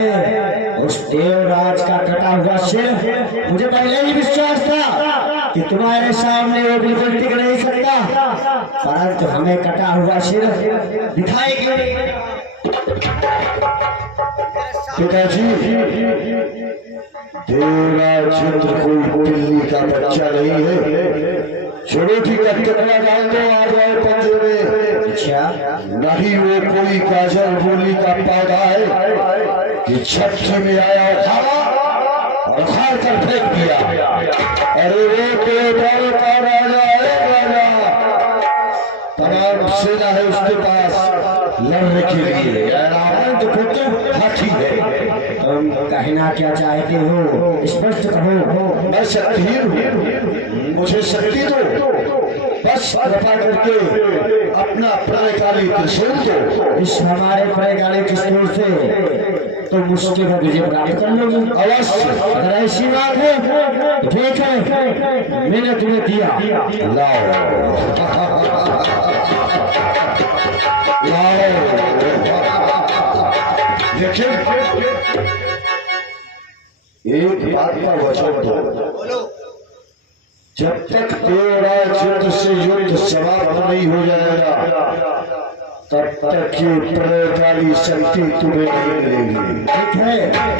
उस देवराज का कटा हुआ सिर मुझे पहले ही विश्वास था कि तुम्हारे सामने वो बिल्कुल टिक नहीं सकता, परंतु हमें कटा हुआ सिर दिखाई पिताजी, देवराज कोई बिल्ली का बच्चा नहीं है। छोटी का टुकड़ा डाल दो आ जाए पंजे में। अच्छा, नहीं वो कोई काजल बोली का पौधा है कि छत में आया उखाड़ा और उखाड़ कर फेंक दिया। अरे वो तो बल का राजा है, राजा तमाम सेना है उसके पास लड़ने के लिए। तो खुद हाथी है। तुम कहना क्या चाहते हो, स्पष्ट कहो। मैं शक्तिहीन हूँ, मुझे शक्ति दो, बस कृपा करके अपना प्रलयकाली त्रिशूल दो। इस हमारे प्रलयकाली त्रिशूल से तो मुश्किल में विजय प्राप्त कर लोगे। अवश्य। अगर ऐसी बात है तो ठीक है, मैंने तुम्हें दिया, लाओ लाओ। देखिए, एक बात का वचन दो, जब तक देवराज युद्ध से युद्ध समाप्त नहीं हो जाएगा तब तक ये प्रलयकाली शक्ति तुम्हें नहीं मिलेगी। ठीक है।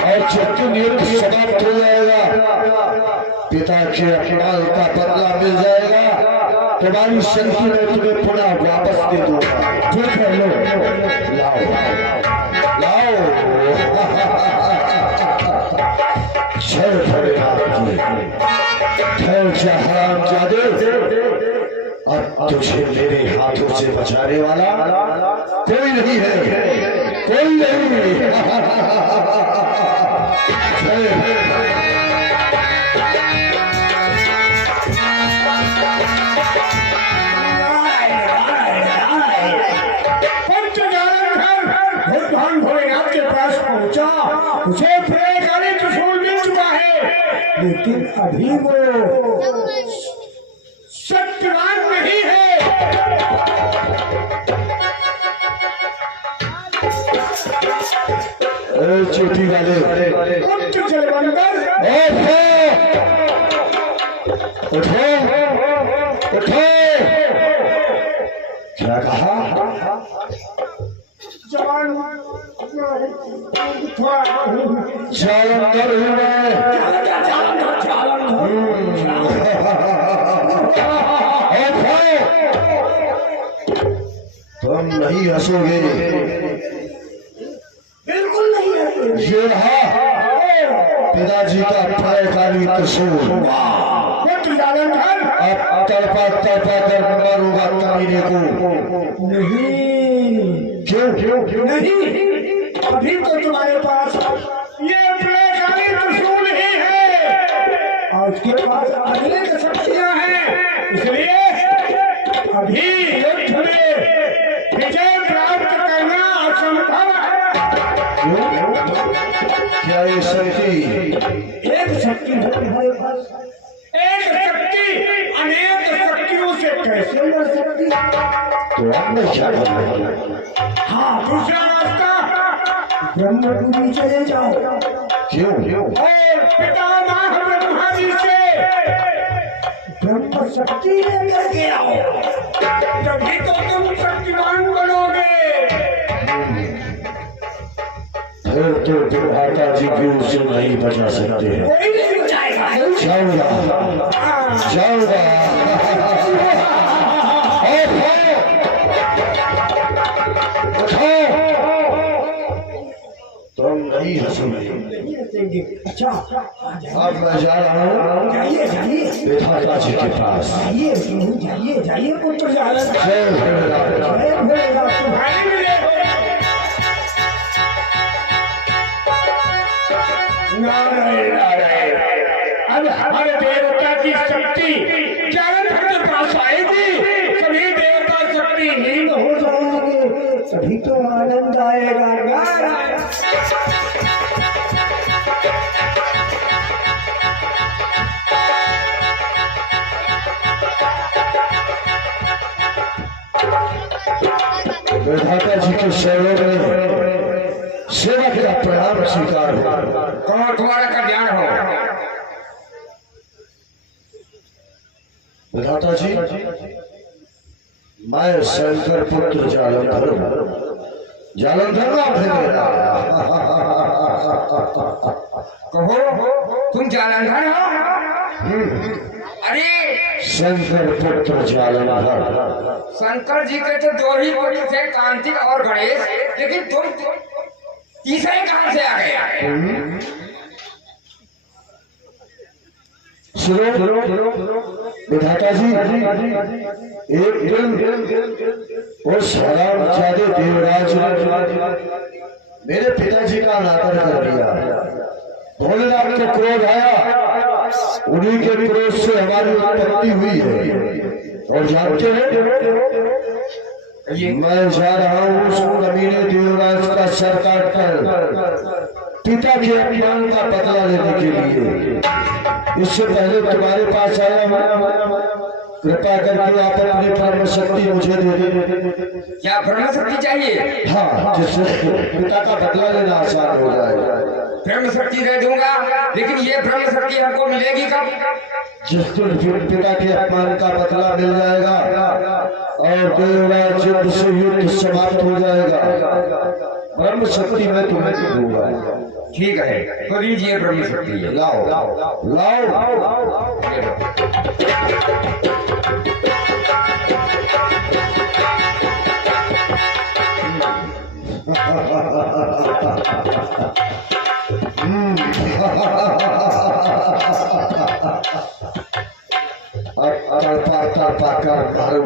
और जब तुम युद्ध समाप्त हो जाएगा, पिता के अपमान का बदला मिल जाएगा, तुम्हारी शक्ति में तुम्हें पुनः वापस दे दूंगा। ठीक है, लो लाओ लाओ। जय भोलेनाथ की, जय जहांजादे। अब तुझे मेरे हाथों से बचाने वाला कोई नहीं है, कोई नहीं। भोलेनाथ के पास पहुंचा, उसे प्रलयकाली त्रिशूल मिल चुका है, लेकिन अभी वो शक्तिमान नहीं है। चोटी वाले उठ जलवंदर, उठो उठो। क्या कहा? जवान जालंधर हूँ मैं। तुम नहीं हंसोगे, बिल्कुल नहीं है। ये रहा पिताजी का प्रलयकाली त्रिशूल। अब तड़पा तड़पा कर मारूंगा कमीने को। नहीं, क्यों? नहीं, अभी तो तुम्हारे पास ये प्रलयकाली त्रिशूल ही है और उसके पास अनेक शक्तियां हैं, इसलिए अभी युद्ध में विजय प्राप्त करना असंभव है। क्या ये शक्ति? एक शक्ति है तुम्हारे पास, एक शक्ति अनेक शक्तियों से कैसे लड़ सकती है? तो अब मैं क्या करूं? हाँ, दूसरा रास्ता, ब्रह्मपुरी चले जाओ। क्यों? और पितामह ब्रह्मा जी से ब्रह्म शक्ति लेकर के आओ, तभी तो तुम शक्तिमान बनोगे। फिर तो माता जी भी उसे नहीं बचा सकते हैं। कोई नहीं बचाएगा। जाऊंगा। तुम नहीं हंसोगे। अच्छा, अब मैं जा रहा हूँ जाइए जाइए विधाता जी के पास। जाइए जाइए जाइए पुत्र जालंधर। जय भोलेनाथ। जय भोलेनाथ। तुम्हारी भी नारायण नारायण। अब हमारे देवता की शक्ति जालंधर के पास आएगी, सभी देवता शक्ति हीन हो जाएंगे, तभी तो आनंद आएगा। नारायण। विधाता जी के शरणों में सेवक का प्रणाम स्वीकार हो। और तुम्हारा कल्याण हो। विधाता जी, मैं शंकर पुत्र जालंधर जालंधर नाम है मेरा। कहो तुम जालंधर हो? अरे शंकर पुत्र जालंधर। शंकर जी के तो दो ही पुत्र थे, कार्तिक और गणेश, लेकिन तुम तीसरे कहां से आ गए? सुनो विधाता जी, एक दिन उस हरामजादे देवराज ने मेरे पिताजी का अनादर कर दिया। भोलेनाथ को क्रोध आया, उन्हीं के क्रोध से हमारी उत्पत्ति हुई है। और जानते हैं, मैं जा रहा हूँ उस कमीने देवराज का सर काट कर पिता के अपमान का बदला लेने के लिए। इससे पहले तुम्हारे पास आया मैं, कृपा करके आप अपनी ब्रह्म शक्ति मुझे दे दे। क्या ब्रह्म शक्ति चाहिए? हाँ, जिससे पिता का बदला लेना आसान हो जाए। ब्रह्म शक्ति दे दूंगा, लेकिन ये ब्रह्म शक्ति हमको मिलेगी कब? जिस दिन पिता के अपमान का बदला मिल जाएगा और देवराज युद्ध से युद्ध समाप्त हो जाएगा, ब्रह्म शक्ति मैं तुम्हें दूंगा। ठीक है, तो लीजिए ब्रह्म शक्ति। लाओ लाओ।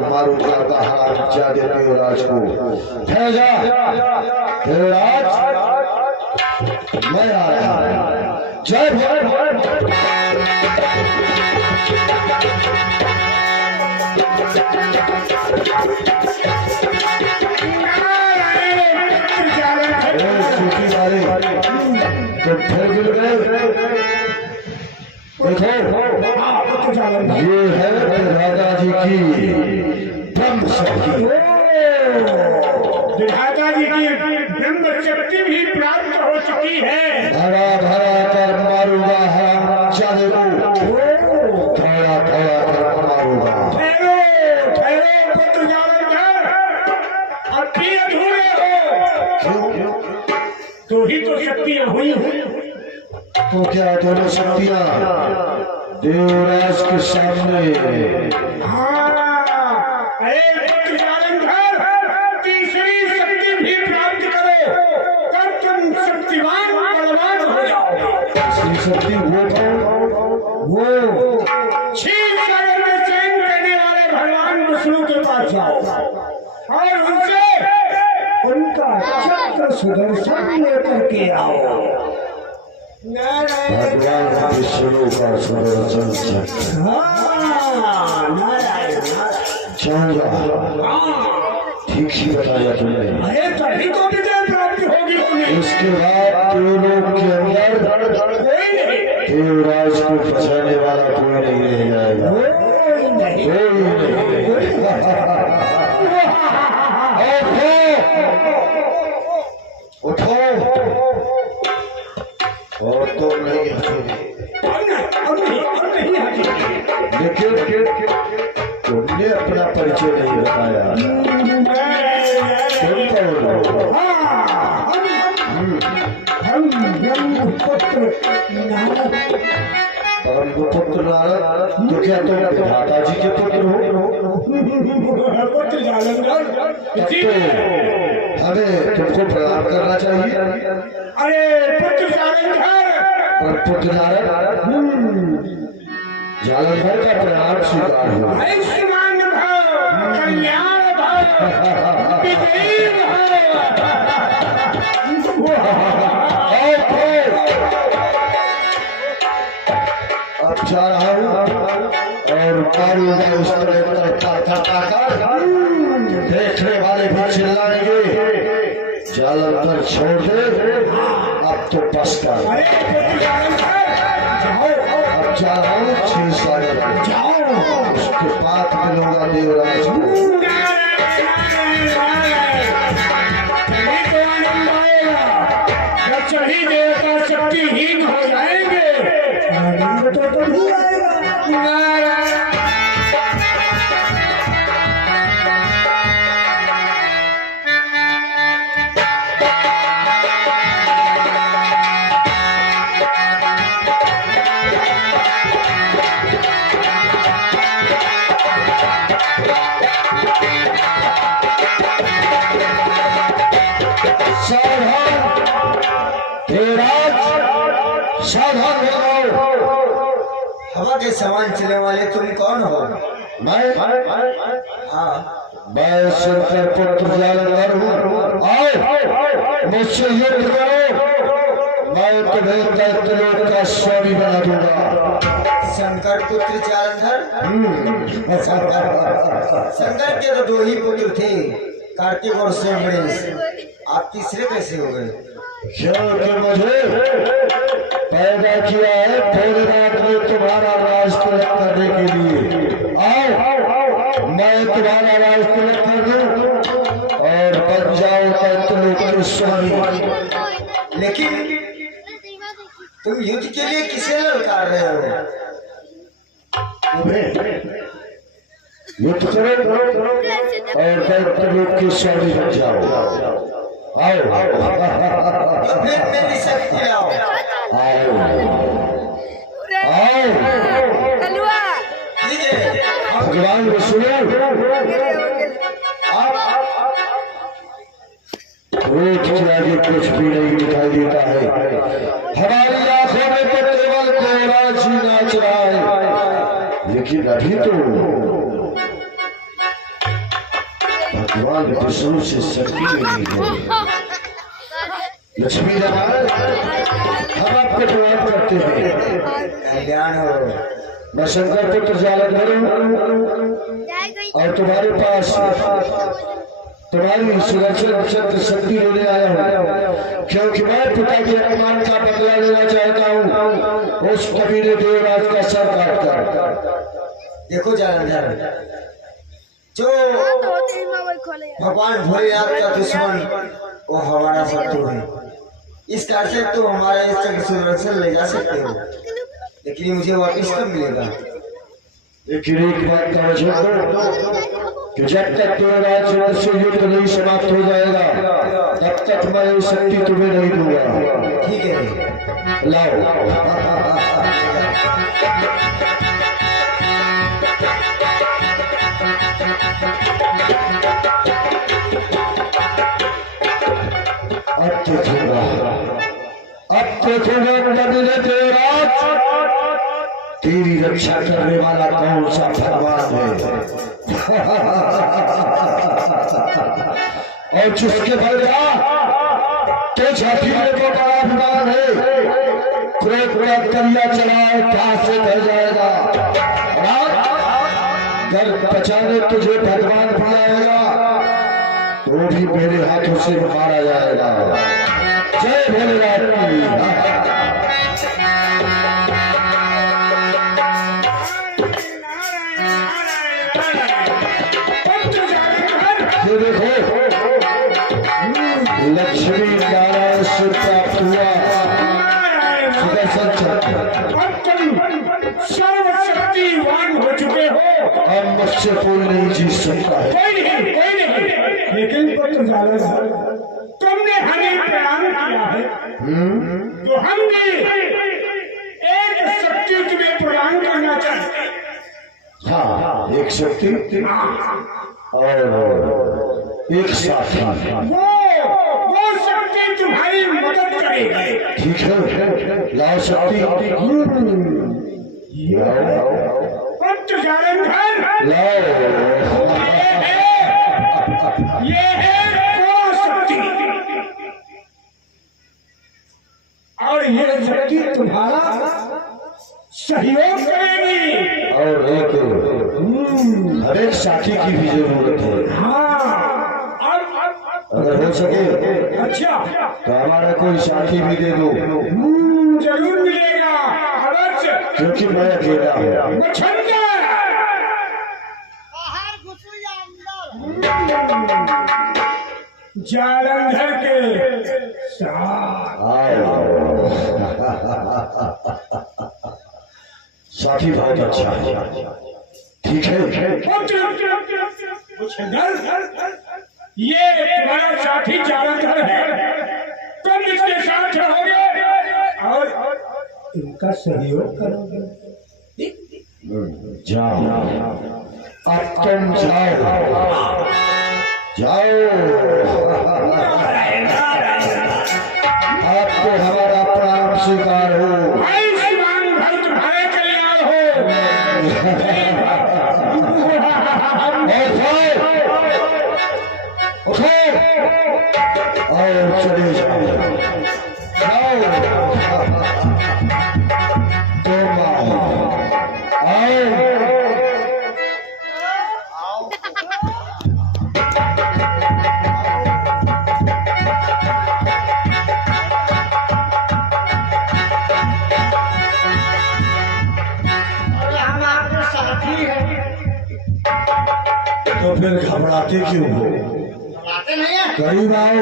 मारू जाता हरामजादे देवराज को। देवराज मैं आया। जय भगवान। तो फिर मिल गए। देखो, ये है राजा जी की ब्रह्म शक्ति। विधाता जी की ब्रह्म शक्ति भी प्राप्त हो चुकी है। धरा धरा कर मारूंगा हरामजादे को, थोड़ा थोड़ा कर मारूंगा। ठहरो पुत्र जालंधर, अभी अधूरे हो। तो ही तो शक्तियां हुई। तो क्या दोनों शक्तियां देवराज के सामने? तीसरी शक्ति भी प्राप्त करो, तब तुम शक्तिवान बलवान हो जाओगे। तीसरी शक्ति वो क्षीर सागर में चैन करने वाले भगवान विष्णु के पास जाओ और उनसे उनका चक्र सुदर्शन लेकर के आओ। भगवान विष्णु का सुदर्शन चक्र। ठीक ही बताया तुमने। अरे तभी तो विजय प्राप्ति होगी उन्हें। उसके बाद दोनों के अंदर देवराज को बचाने वाला कोई नहीं रह जाएगा। उठो और तो नहीं लेकिन तुमने अपना परिचय नहीं बताया। हम ब्रह्मपुत्र नारद। तो क्या तुम विधाता जी के पुत्र हो? पुत्र जालंधर, हमें तुमको प्रणाम करना चाहिए। अरे पुत्र जालंधर, पर पुत्र नारद, जालंधर का प्रणाम स्वीकार हो। आयुष्मान भव, कल्याण भव, विजयी भव। अब जा रहा हूँ और मारूंगा उस देखने वाले भी चिल्लाएंगे, जालंधर छोड़ दे, अब तो बस कर। अब जा रहा हूँ क्षीर सागर, उसके बाद मिलूंगा देवराज को। शहीद शक्तिहीन हो जाएंगे। आनंद तो तभी आएगा। सावधान हो जाओ। हवा के समान चलने वाले तुम कौन हो? मैं शंकर पुत्र जालंधर हूँ। आओ मुझसे युद्ध करो, मैं तुम्हें दैत्यलोक का स्वामी बना दूंगा। शंकर पुत्र जालंधर? शंकर के तो दो ही पुत्र थे, कार्तिक और सोमवंश। आप तीसरे कैसे हो गए? क्योंकि मुझे पैदा किया है भोलेनाथ ने तुम्हारा राज तिलक करने के लिए। आओ मैं तुम्हारा राज तिलक कर दूं और बन जाओ दैत्यलोक के स्वामी। लेकिन तुम युद्ध के लिए किसे ललकार रहे हो? युद्ध करो और दैत्यलोक के स्वामी बन जाओ। आओ तो फिर मेरी शक्ति आओ। भगवान को सुनो। रोज के आगे कुछ भी नहीं दिखाई देता है। हमारी आंखों में तो केवल कोहरा ही नाच रहा है, लेकिन अभी तो भगवान विष्णु से शक्ति मिली है। लक्ष्मी नारायण हम आपके प्रणाम करते हैं। कल्याण हो। मैं शंकर पुत्र जालंधर हूँ और तुम्हारे पास तुम्हारी सुदर्शन नक्षत्र शक्ति लेने आया हूँ, क्योंकि मैं पिता के अपमान का बदला लेना चाहता हूँ। उस कबीले देवराज का सर काटकर। देखो जालंधर, जो भगवान भोलेनाथ का दुश्मन वो हमारा शत्रु है। इस कार्य से तो हमारे चक्र सुदर्शन ले जा सकते हो, लेकिन मुझे वापिस कब मिलेगा? लेकिन एक बात का वचन दो कि जब तक देवराज से युद्ध नहीं समाप्त हो जाएगा तब तक मैं ये शक्ति तुम्हें नहीं दूंगा। ठीक है, लाओ। अब तो देवराज तेरी रक्षा करने वाला कौन सा भगवान है? और जिसके बदला तो छठीले को बड़ा अभिमान है, क्रोध करिया चलाए कहां से बह जाएगा। कर बचाने तुझे भगवान भी आएगा, वो भी मेरे हाथों से मारा जाएगा। जय भोलेनाथ। ये देखो लक्ष्मी नारायण से प्राप्त हुआ सुदर्शन चक्र। सर्वशक्तिवान हो चुके हो। अब मुझसे कोई नहीं जीत सकता है। कोई नहीं। लेकिन पुत्र जालंधर, तुमने हमें प्रणाम किया है, तो हम भी एक शक्ति तुम्हें प्रदान करना चाहते हैं। हाँ, एक शक्ति और एक साथी। वो शक्ति तुम्हारी मदद करेगी। ठीक है, लाओ शक्ति। पुत्र जालंधर, लाओ। ये है वो शक्ति, और ये शक्ति तुम्हारा सहयोग करेगी। और एक हर एक साथी की भी जरूरत है। हाँ, अगर हो सके अच्छा तो हमारा कोई साथी भी दे दो। जरूर मिलेगा, अवश्य, क्योंकि मैं अकेला हूँ। जालंधर के साथ। आओ। साथी बहुत अच्छा है, ठीक है। ये तुम्हारा साथी जालंधर है, तुम इसके साथ रहोगे और इनका सहयोग करोगे। जाओ, अब तुम जाओ, आपको हमारा प्राण स्वीकार हो। आयुष्मान भर तुम्हारे कल्याण हो। और चले जाओ, तुम आओ। तो फिर घबराते क्यों हो? करीब आओ।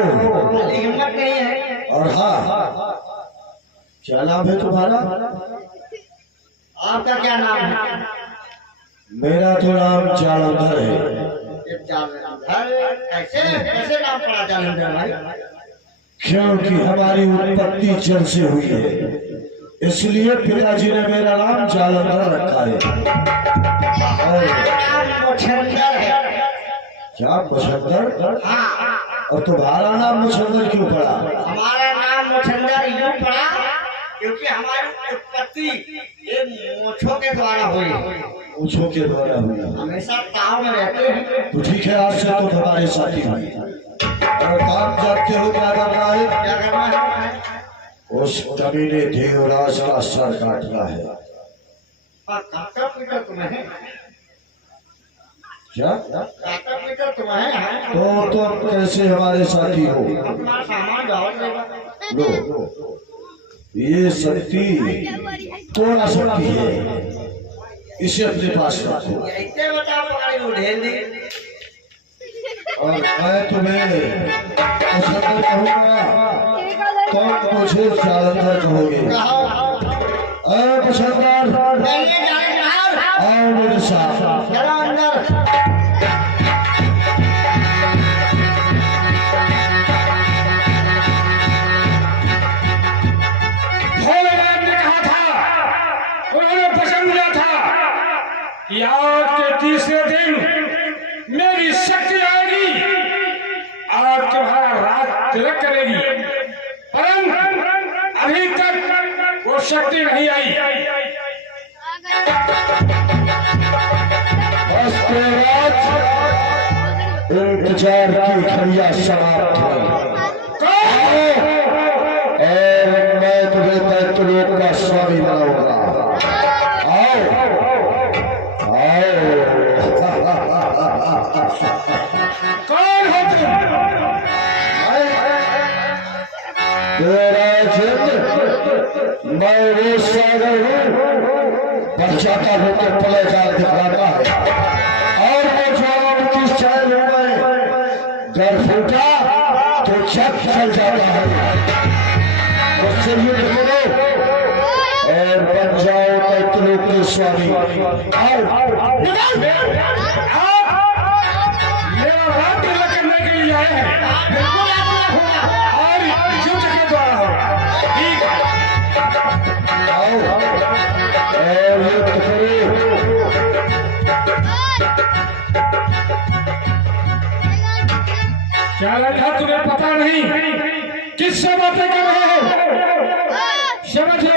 हिम्मत नहीं है। और हाँ, क्या नाम है तुम्हारा? आपका क्या नाम है? मेरा तो नाम जालंधर है। जालंधर कैसे कैसे नाम पड़ा जालंधर भाई? क्योंकि हमारी उत्पत्ति जल से हुई है, इसलिए पिताजी ने मेरा नाम जालंधर रखा है। और मुछंदर है। क्या मुछंदर? हाँ, और तुम्हारा नाम मुछंदर क्यों पड़ा? हमारा नाम मुछंदर यूं पड़ा क्योंकि हमारी उत्पत्ति ये मोछों के द्वारा हुई। मूछों के द्वारा हुई। हमेशा ताव में रहते हैं। तो ठीक है, आज से तो हमारे साथी हुई। और काम जानते हो क्या करना है? क्या करना है? उस कमीने देवराज का सर काटना है। काटा पीटा तुम्हें? क्या? काटा पीटा तुम्हें है? तो तुम कैसे हमारे साथी हो? अपना सामान और लेगा। लो, ये शक्ति थोड़ा शक्ति है, इसे अपने पास रखो। ऐसे बताओ तुम्हारी उधेल दी। और मैं तुम्हें मुछंदर कहूँगा, तुम मुझे जालंधर कहोगे। अरे मुछंदर, आओ मेरे साथ। चलो अंदर। भोलेनाथ ने कहा था, उन्होंने वचन दिया था कि आज के तीसरे दिन मेरी शक्ति आएगी और तुम्हारा राज तिलक करेगी, परंतु अभी तक वो शक्ति नहीं आई। बस इंतजार की घड़ियां समाप्त है। और मैं तुम्हें दैत्यलोक का स्वामी बनाऊंगा। आओ, आओ। कौन हो तुम? मैं वो सागर हूँ, बचाता हूँ तो पले जाल दिखाता है। और वो ज्वाला किस चाय में घर फूटा तो छत चल जाता है। उससे युद्ध करो और बन जाओ दैत्यलोक के स्वामी। आओ, मेरा राज तिलक करने के लिए आए हैं और युद्ध के द्वारा होगा। ठीक है, आओ और युद्ध करो। क्या लगा तुम्हें पता नहीं किससे बातें कर रहे हो? समझ लो,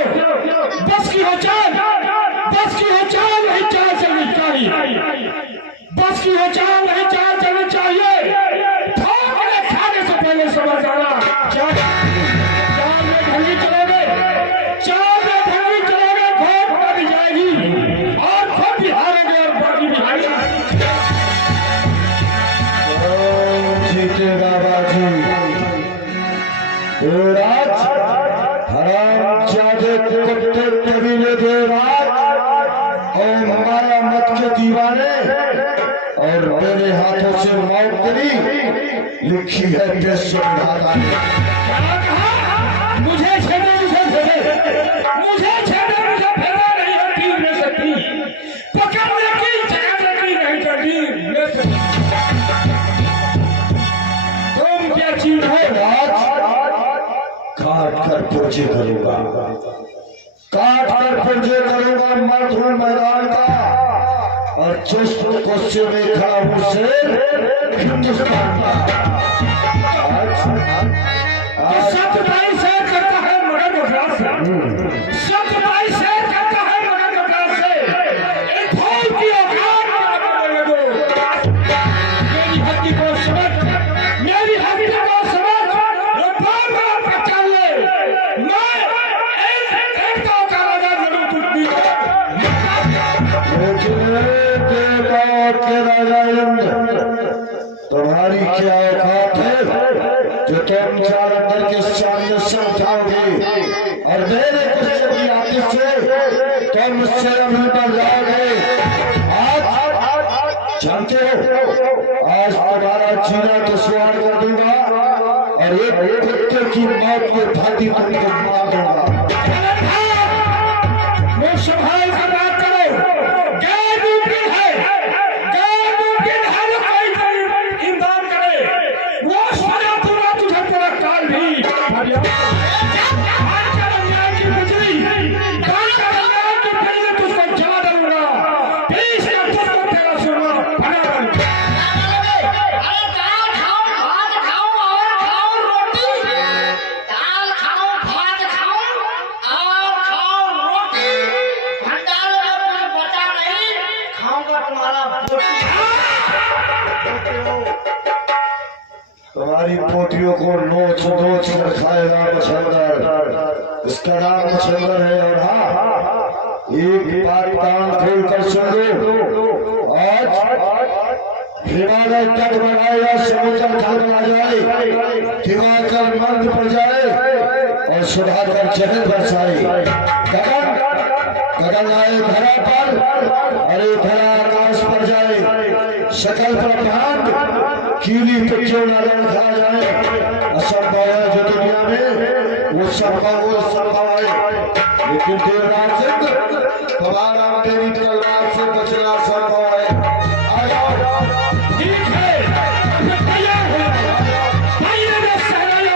बस की हो चाल, बस की हो चाल, नहीं चाल चलनी चाहिए, बस की हो चाल, नहीं चाल चलनी चाहिए। खाने से पहले समझ आना, चाल में ढंगी चलोगे, चाल में ढंगी चलोगे, घोट बन जाएगी और खुद भी हारेंगे और बाकी भी हारेंगे। जीतेगा बाजी। देवराज, हरामजादे कुत्ते कबीले देवराज और हमारा मत के दीवाने और मेरे हाथों से मौत करी लिखी है विश्व विधाता ने। मुझे छेड़े, मुझे छेड़े, मुझे पुर्जे करूंगा, काट कर पुर्जे करूंगा मर्द हूं मैदान का, और जिस गुस्से में खड़ा हूं से हिंदुस्तान का। सतबाई से करता है मगर गुजरात से, सतबाई से करता है मगर गुजरात से, एक फौज की औकात में लगो। मेरी हड्डी को समझ, मेरी हड्डी को समझ, वो बार-बार पहचान ले, मैं एक का राजा जरूर कुछ भी तुम्हारी क्या औकात है जो तुम जालंधर के सामने समझाओगे, और मेरे गुस्से की आतिश से तुम मुझसे अमल पर जाओगे। आज जानते हो, आज तुम्हारा जीना दुश्वार कर दूंगा, और एक कुत्ते की मौत को भांति तुमको मार दूंगा। संभाल कर बात करो, गैर मुमकिन है, गैर मुमकिन है जो कोई इमदाद करे, वो सजा पूरा तुझे पूरा काल भी की बिजली, की बिजली तुझको जला दूंगा, प्लीज तुझको तेरा सुना तुम्हारी पोटियों को नोच नोच कर खाएगा मछंदर, इसका नाम मछंदर है। और हाँ, एक बात कान खोल कर सुन लो, आज हिमालय तट बनाएगा, समुद्र तट आ जाए, दिवाकर मंद पड़ जाए और सुधाकर जहर बरसाए, गगन आए धरा पर, अरे धरा आकाश पर जाए, सकल ब्रह्मांड कीली पे क्यों न खा जाए, असंभव है जो दुनिया में वो संभव है, लेकिन देवराज सिंह तुम्हारा मेरी तलवार से बचना संभव है। आ जाओ, ठीक है, मैं तैयार हूं, आइए मैं सहनाया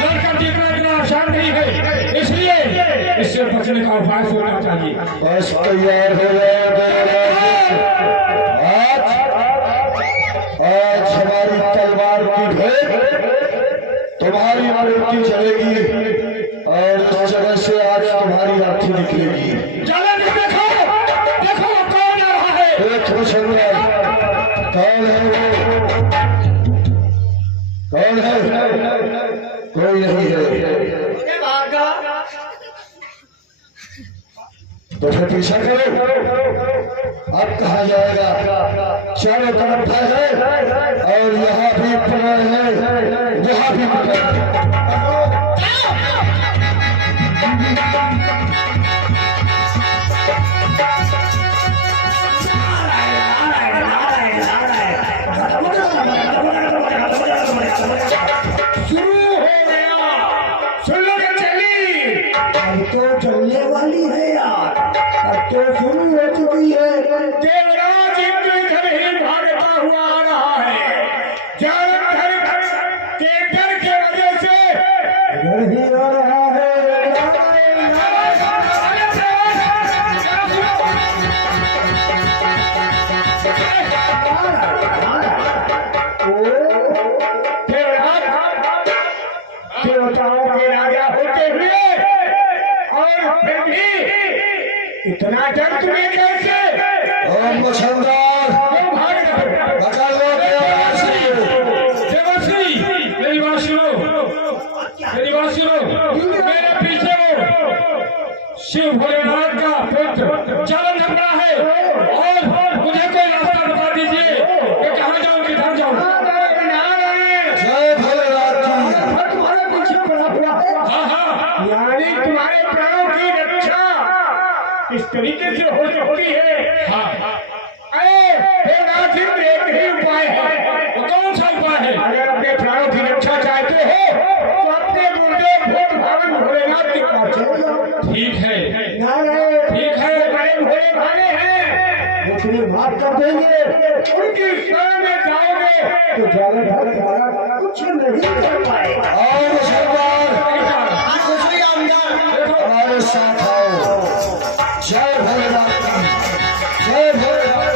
लड़का देखना इतना आसान नहीं है, इसलिए इससे बचने का उपाय होना चाहिए। बस तैयार हो गया, आज हमारी तलवार की भेंट तुम्हारी मूर्ति चलेगी, और इस जगह से आज तुम्हारी अर्थी निकलेगी। देखो देखो कौन आ रहा है, कौन है वो, कौन है? कोई नहीं है, तो फिर पीछा करो, अब कहा जाएगा, चारों तरफ है, और यहाँ भी प्रण है, यहाँ भी प्रण है। तो चलने वाली है यार, अब तो शुरू हो चुकी है। देवराज इनके घर ही भागता हुआ आ रहा है, जालंधर के डर के वजह से घर ही आ रहा है। देवताओं के राजा इतना डर तुम्हें कैसे? ओम मुछंदर क्यों भाग रहे हो? पकड़ लो देवराशि। देवर्षि, मेरी बात सुनो, मेरी बात सुनो, मेरे पीछे वो शिव भोलेनाथ का पुत्र चालन झगड़ा है और मुझे कोई रास्ता बता दीजिए मैं कहाँ जाऊँ, किधर जाऊँ? जय भोलेनाथ की। तुम्हारे पीछे पड़ा हुआ है। हाँ, यानी तुम्हारे प्राणों की रक्षा इस तरीके से होती है। हाँ, अरे नाथ सिंह, एक ही उपाय है। वो कौन सा उपाय है? अगर अपने प्राणों की रक्षा चाहते हो तो अपने गुरुदेव भोग भावन भोलेनाथ के पास चले जाओ। ठीक है, ठीक है, बड़े भोले भाले हैं, वो तुम्हें माफ कर देंगे। उनकी शरण में जाओगे तो ज्यादा कुछ नहीं कर पाएगा। आओ मुसलमान हमारे साथ आओ। जय भोलेनाथ की, जय भोलेनाथ,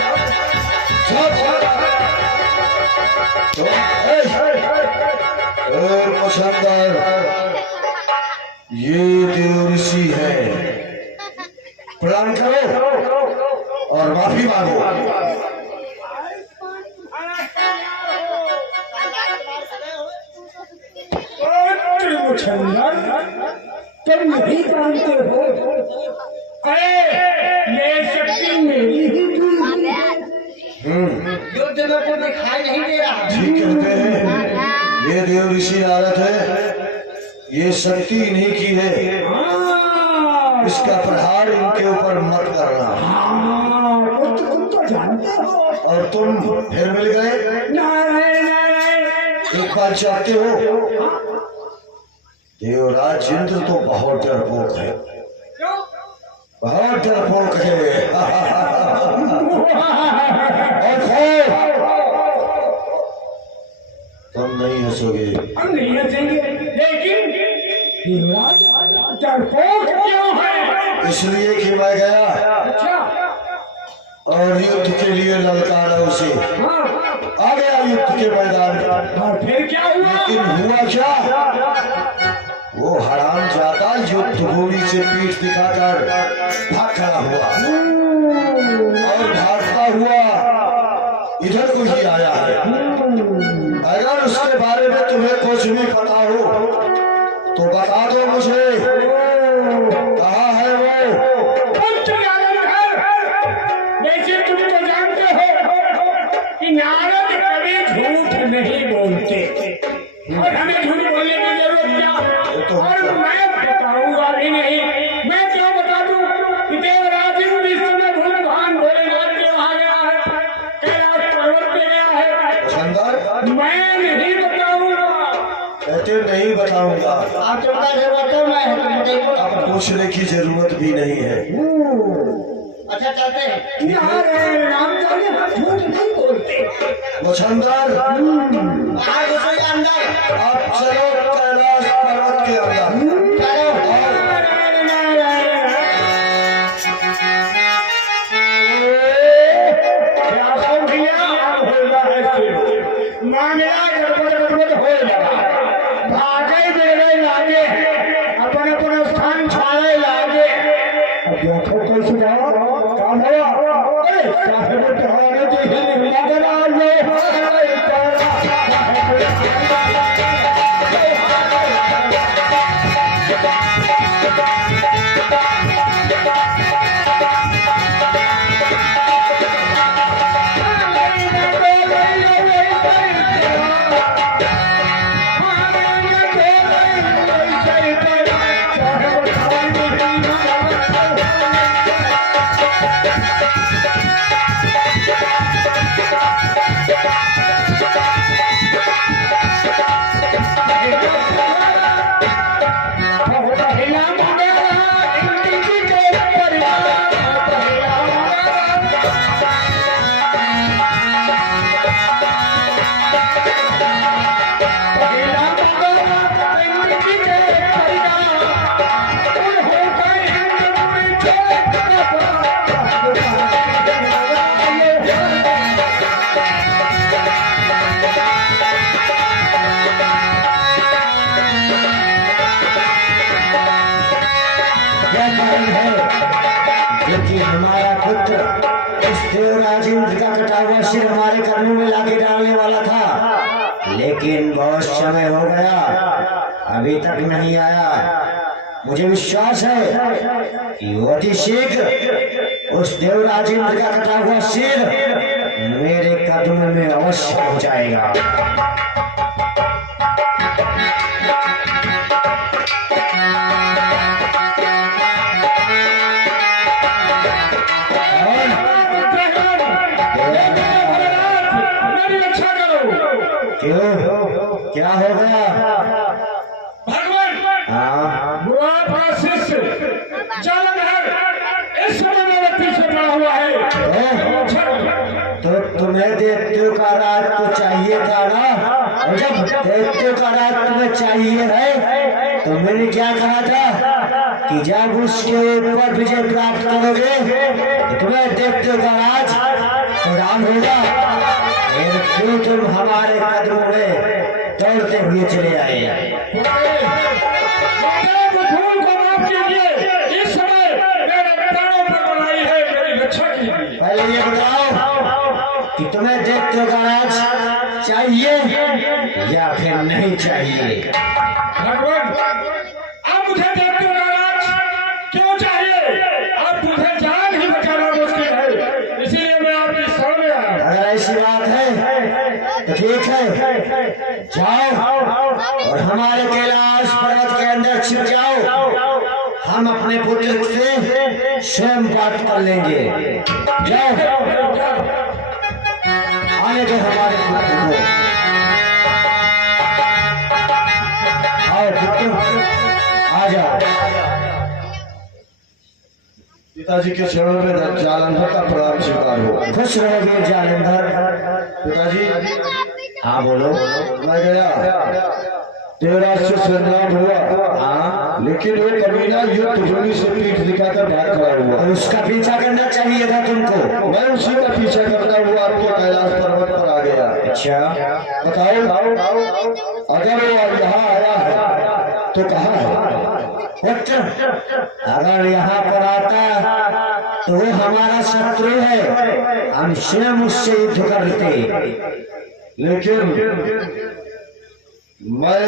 जय भोलेनाथ। मुसलमान ये देव ऋषि है, प्रणाम करो और माफी मांगो। तुम नहीं जानते हो, अरे ये शक्ति मेरी ही युद्ध में को दिखाई नहीं दे रहा। ठीक कहते हैं, ये देव ऋषि नारद है, ये शक्ति इन्हीं की है। इसका प्रहार इनके ऊपर मत करना। तुम तो जानते हो। और तुम फिर मिल गए। एक बार चाहते हो, देवराज इंद्र तो बहुत डरपोक है, बहुत डरपोक है। और तुम नहीं हंसोगे। हम नहीं हंसेंगे, लेकिन डरपोक क्यों है? इसलिए कि मैं गया अच्छा, और युद्ध के लिए ललकारा उसे, आ गया युद्ध के मैदान में। और फिर क्या हुआ? लेकिन हुआ क्या, वो हराम जाता युद्ध भूमि से पीठ दिखाकर भाग खड़ा हुआ और भागता हुआ इधर को ही आया है। अगर उसके बारे में तुम्हें कुछ भी पता हो तो बता दो मुझे, कहाँ है वो? वैसे तुम तो जानते हो कि नारद कभी झूठ नहीं बोलते और हमें झूठ बोलने की जरूरत क्या? और मैं बताऊंगा भी नहीं। मैं क्यों बता दूं कि देवराज इंद्र इस समय भगवान भोलेनाथ के वहां गया है, कैलाश पर्वत पे गया है। सुंदर, मैं नहीं बताऊंगा। कहते नहीं बताऊंगा। आप जो कह रहे हो मैं अब पूछने की जरूरत भी नहीं है। अच्छा चलते हैं। राम झूठ नहीं बोलते। मुछंदर, बाहर घुसो या अंदर? आप चलो कैलाश पर्वत के अंदर। चलो। मामला गड़बड़ हो जाए, भागे बेड़े लागे, अपन अपन स्थान छाड़े लागे। अब देखो कैसे जाओ, काम हुआ। अरे साहेब ठहरे तो ही मगर आ लेकिन हमारा पुत्र इस देवराज इंद्र का कटा हुआ सिर हमारे कर्मों में लाके डालने वाला था, लेकिन बहुत समय हो गया, अभी तक नहीं आया। मुझे विश्वास है कि वो अति शीघ्र उस देवराज इंद्र का कटा हुआ सिर मेरे कदम में अवश्य हो जाएगा। क्यों, क्या हो गया? भगवान बुआ का शिष्य जालंधर इस समय मेरे पीछे पड़ा हुआ है। तो तुम्हें देवताओं का राज तो चाहिए था ना, और जब देवताओं का राज तुम्हें चाहिए है तो मैंने क्या कहा था कि जब उसके ऊपर विजय प्राप्त करोगे तो तुम्हें देवताओं का राज प्रदान होगा। फिर क्यों तुम हमारे कदमों में दौड़ते हुए चले आए? इस समय मेरे प्राणों पर बनाई है, मेरी रक्षा की। पहले ये बताओ कि तुम्हें देवताओं का राज चाहिए या फिर नहीं चाहिए? भगवान अब मुझे देवताओं का राज क्यों चाहिए? अब मुझे जान ही बचाना मुश्किल है, इसीलिए मैं आपकी शरण में आया। अगर ऐसी बात है तो ठीक है, जाओ और हमारे कैलाश पर्वत के अंदर छिप जाओ, हम अपने पुत्र से स्वयं बात कर लेंगे। जाओ, आने दो हमारे पुत्र को। आओ पुत्र, आ जाओ। पिताजी के चरणों में जालंधर का प्रणाम स्वीकार हो। खुश रहोगे जालंधर। पिताजी, हाँ बोलो। मैं गया देवराज से संग्राम हुआ, हाँ, लेकिन वो कमीना युद्ध भूमि से पीठ दिखाकर भाग खड़ा हुआ। और उसका पीछा करना चाहिए था तुमको। मैं उसी का पीछा करता हुआ आपके कैलाश पर्वत पर आ गया। अच्छा बताओ, अगर वो यहाँ आया है तो कहाँ है? पुत्र, अगर यहाँ पर आता तो वो हमारा शत्रु है, हम स्वयं उससे युद्ध करते। लेकिन मैं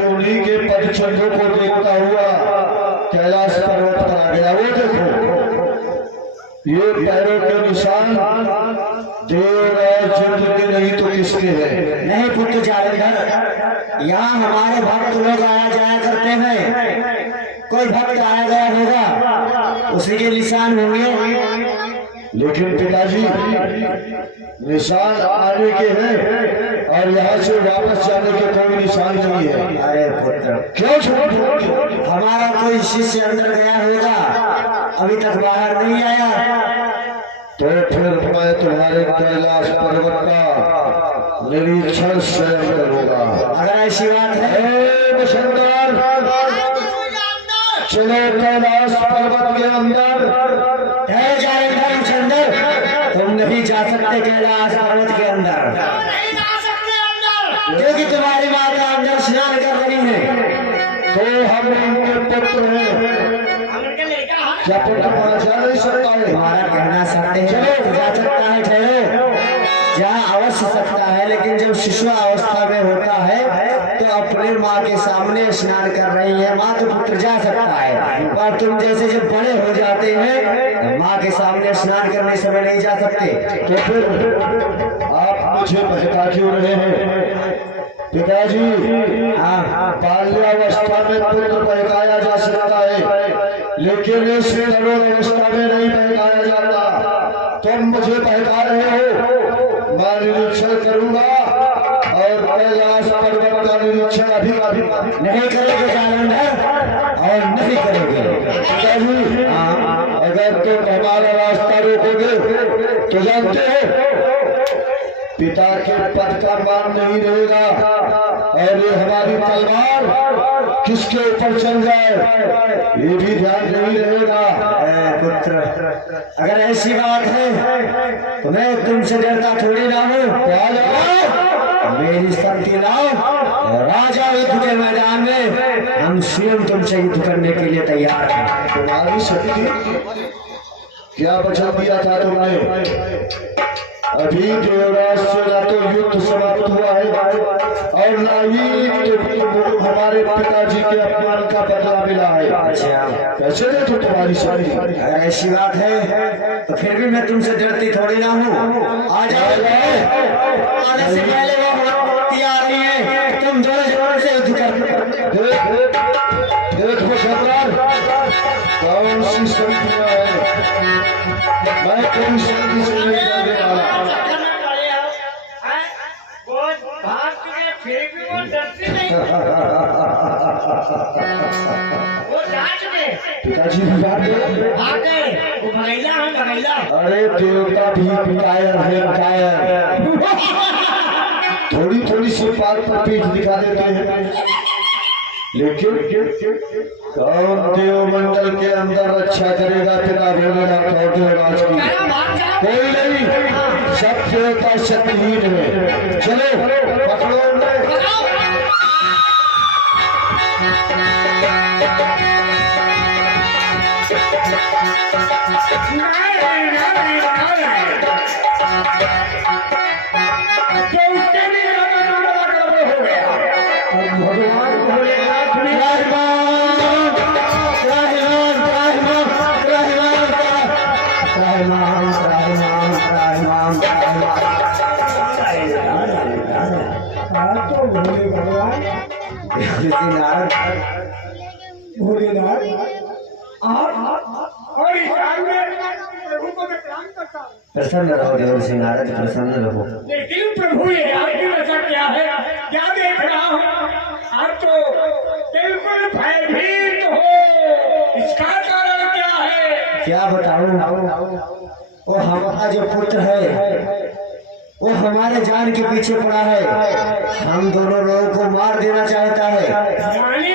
उन्हीं के पदचिन्हों को देखता हुआ कैलाश पर्वत पर आ गया। वो देखो, ये पैरों के निशान देवराज इंद्र के नहीं तो किसके हैं? नहीं पुत्र जालंधर, यहाँ हमारे भक्त लोग आया जाया करते हैं, कोई भक्त आया गया होगा, उसी के निशान होंगे। लेकिन पिताजी, निशान आने के हैं और यहाँ से वापस जाने के कोई निशान नहीं है। अरे पुत्र, क्यों छोड़? हमारा कोई शिष्य अंदर गया होगा, अभी तक बाहर नहीं आया। तो फिर मैं तुम्हारे कैलाश पर्वत का निरीक्षण स्वयं करूंगा। अगर ऐसी बात है चलो कैलाश पर्वत के अंदर। जालंधर चंदर, तुम नहीं जा सकते कैलाश पर्वत के अंदर, क्योंकि तुम्हारी माता अंदर स्नान कर रही है। तो हम उनके पुत्र हैं, क्या पुत्र वहां जा नहीं सकता है? तुम्हारा कहना सत्य है, जा सकता है, ठहरो, जा अवश्य सकता है, लेकिन जब शिशु अवस्था में होता है तो अपने माँ के सामने स्नान कर रही है माँ, तो पुत्र जा सकता है। और तुम जैसे जब बड़े हो जाते हैं माँ के सामने स्नान करने समय नहीं जा सकते। तो फिर आप मुझे बहका क्यों रहे हैं? पिताजी, बाल्यावस्था में पुत्र बहकाया जा सकता है, लेकिन इस तरुण अवस्था में नहीं बहकाया जाता। तुम मुझे बहका रहे हो, मैं निरीक्षण करूंगा और कैलाश पर्वत का निरीक्षण अभी नहीं करोगे जालंधर, और नहीं करोगे। पिताजी, अगर तुम हमारा रास्ता रोकोगे तो जानते हो पिता के पद का मान नहीं रहेगा, और ये हमारी तलवार किसके ऊपर चल जाए ये भी ध्यान नहीं रहेगा। पुत्र, अगर ऐसी बात है तो मैं तुमसे डरता थोड़ी ना हूँ। मेरी शक्ति लाओ, राजा युद्ध के मैदान में हम स्वयं तुमसे युद्ध करने के लिए तैयार हैं। तुम्हारी शक्ति क्या वचन दिया था तुमने? अभी देवराज से ना तो युद्ध समाप्त हुआ है और ना ही तो हमारे पिताजी के अपमान का बदला मिला है। कैसे दे तो तुम्हारी शादी? अगर ऐसी बात है तो फिर भी मैं तुमसे डरती थोड़ी ना हूँ। आ जाओ, आने से पहले वो तैयार नहीं है, तुम जोर जोर से युद्ध कर। देख सरदार, कौन सी शक्तियां है? मैं कोई शक्ति से नहीं डरने वाला। पिताजी भी आ गए। अरे देवता भी कायर है, कायर। थोड़ी थोड़ी सी बात पर पीठ दिखा देते हैं, लेकिन कौन देवमंडल के अंदर रक्षा करेगा पिता भोलेनाथ और देवराज की? कोई नहीं, सब देवता शक्तिहीन है। चलो पकड़ो उन्हें। भोलेनाथ और इस काल में प्रभु को मैं प्रणाम करता हूँ। प्रसन्न रहो देवर सिंह नारद, प्रसन्न रहो। लेकिन प्रभु ये आपकी दशा क्या है, क्या देख रहा हूँ? आप तो बिल्कुल भयभीत हो, इसका कारण क्या है? क्या बताऊं? वो हमारा जो पुत्र है वो हमारे जान के पीछे पड़ा है, हम दोनों लोगों को मार देना चाहता है। यानी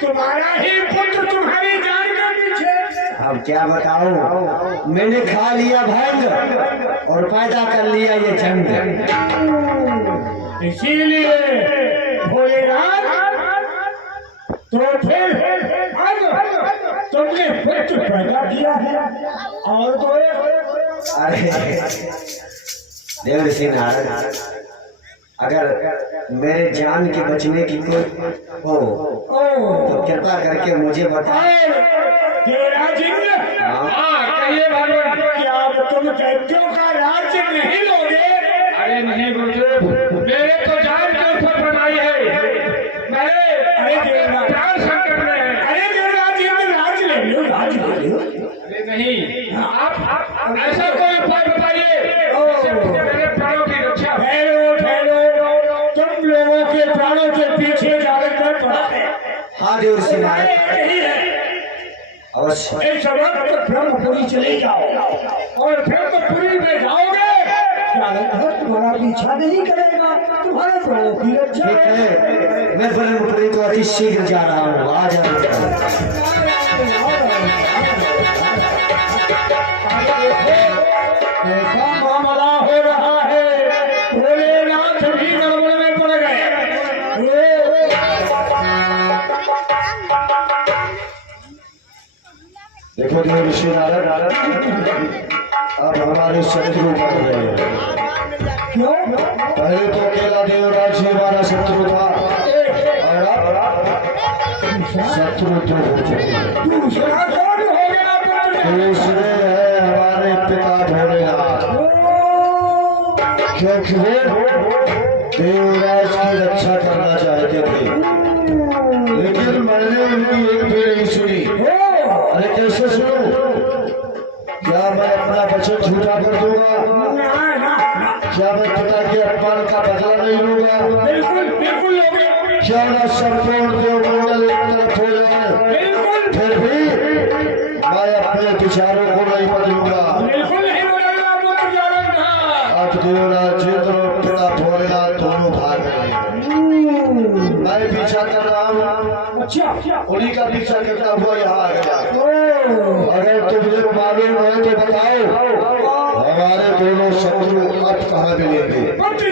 तुम्हारा ही पुत्र तुम्हारी जान के पीछे? अब क्या बताऊं, मैंने खा लिया भंग और पैदा कर लिया ये जंग। इसीलिए भोलेनाथ तो फिर तुमने पुत्र पैदा किया है और तो अरे देवर सिंह नारद, अगर मेरे जान के बचने की कोई हो तो कृपा करके मुझे बताओ। क्या तुम दैत्यों का राज्य नहीं लोगे? अरे नहीं गुरुदेव, मेरे तो जान के ऊपर बनाई है। प्राण संकट में है। अरे देवराज राज ले लो, राज ले लो। अरे नहीं, आप ऐसा कोई उपाय बताइए मेरे प्राणों की रक्षा। तुम लोगों के प्राणों के पीछे जाकर पड़ा है। हाँ देवर सिंह नारद, अवश्य। इस वक्त ब्रह्मपुरी चले जाओ और ब्रह्मपुरी में जाओगे, तुम्हारा पीछा नहीं करेगा, तुम्हारे प्राणों की रक्षा। ठीक है, मैं ब्रह्मपुरी तो अति शीघ्र जा रहा हूँ, आ जाऊंगा। ऐसा मामला हो रहा है, भोलेनाथ भी गड़बड़ में पड़ गए। देखो देव ऋषि नारद, अब हमारे शत्रु बन गए। क्यों? पहले तो अकेला देवराज ही हमारा शत्रु था और अब शत्रु दो हो चुके। दूसरा कौन हो गया पुत्र? दूसरे है हमारे पिता भोलेनाथ, क्योंकि वो देवराज की रक्षा करना चाहते थे, लेकिन मैंने उनकी एक भी नहीं सुनी। अरे कैसे सुनूं? क्या मैं अपना वचन झूठा कर दूंगा? क्या मैं पिता के अपमान का बदला नहीं लूंगा? बिल्कुल बिल्कुल लोगे। क्या ना संपूर्ण देवमंडल एक तरफ हो जाए, फिर भी मैं अपने विचारों को नहीं बदलूंगा। बिल्कुल नहीं बदलना पुत्र जालंधा। अब देवराज इंद्र और पिता भोलेनाथ दोनों भाग गए। मैं पीछा कर रहा हूँ, अच्छा, उन्हीं का पीछा करता हुआ यहाँ आ गया। अगर तुझे मालूम है तो बताओ, हमारे दोनों शत्रु अब कहाँ मिलेंगे? पुत्र